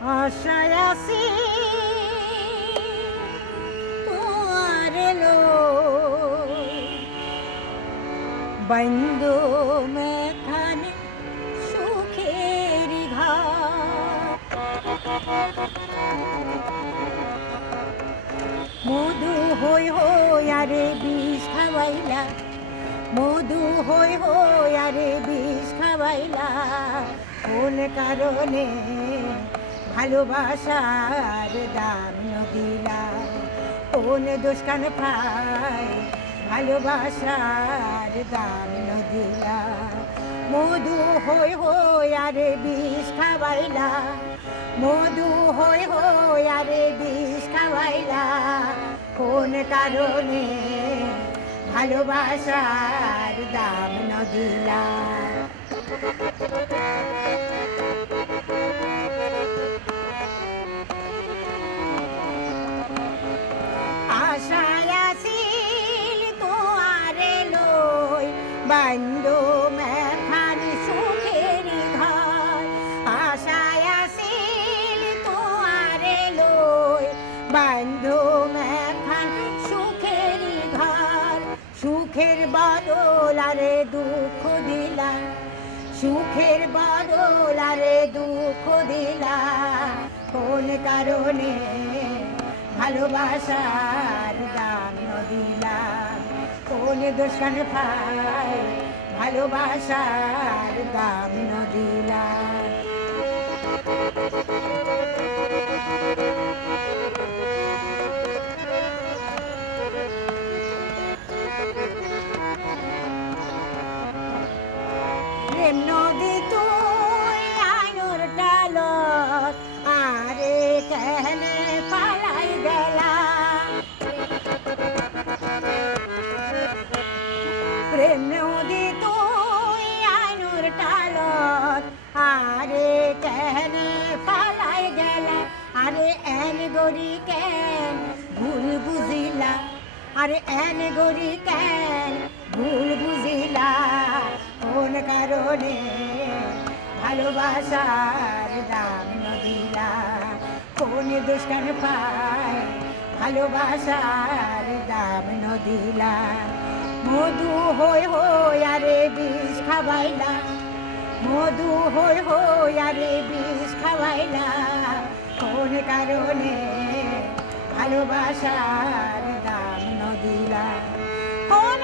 আশায় আছি তোমার বন্ধ মেখানে সুখের ঘাট মধু হই হই আরে বিষ খাওয়াইলা মধু হই হই আরে বিষ খাওয়াইলা কোন কারণে ভালোবাসার দাম দিলা কোন দোষকান পাই ভালোবাসার দাম দিলা মধু হই হই আরে বিষ খাওয়াইলা মধু হই হই আরে বিষ খাওয়াইলা কোন কারণে ভালোবাসার দাম দিলা আশায় আছিল তোয়ারে লই বান্ধ মেখান সুখের ঘর আশায় আছিল তোয়ারে লই বান্ধ মেখান সুখের ঘর সুখের বদল আরে দুঃখ দিলা সুখের বদল আরে দুঃখ দিলা কোন কারণে ভালোবাসার দাম দিলা কোন দোষকান পাই ভালোবাসার দাম দিলা প্রেম নদী তুই আয়ুর ডালত আরে কেনে পালাই গেলা প্রেম নদী তুই আয়ুর ডালত আরে কেনে পালাই গেলা আরে এন গরি কেন ভুল বুঝিলা আরে এন গরি কেন ভুল বুঝিলা কোন কারণে ভালোবাসার দাম দিলা কোন দোষকান পাই ভালোবাসার দাম দিলা মধু হই হই আরে বিষ খাওয়াইলা মধু হই হই আরে বিষ খাওয়াইলা কোন কারণে ভালোবাসার দাম দিলা কোন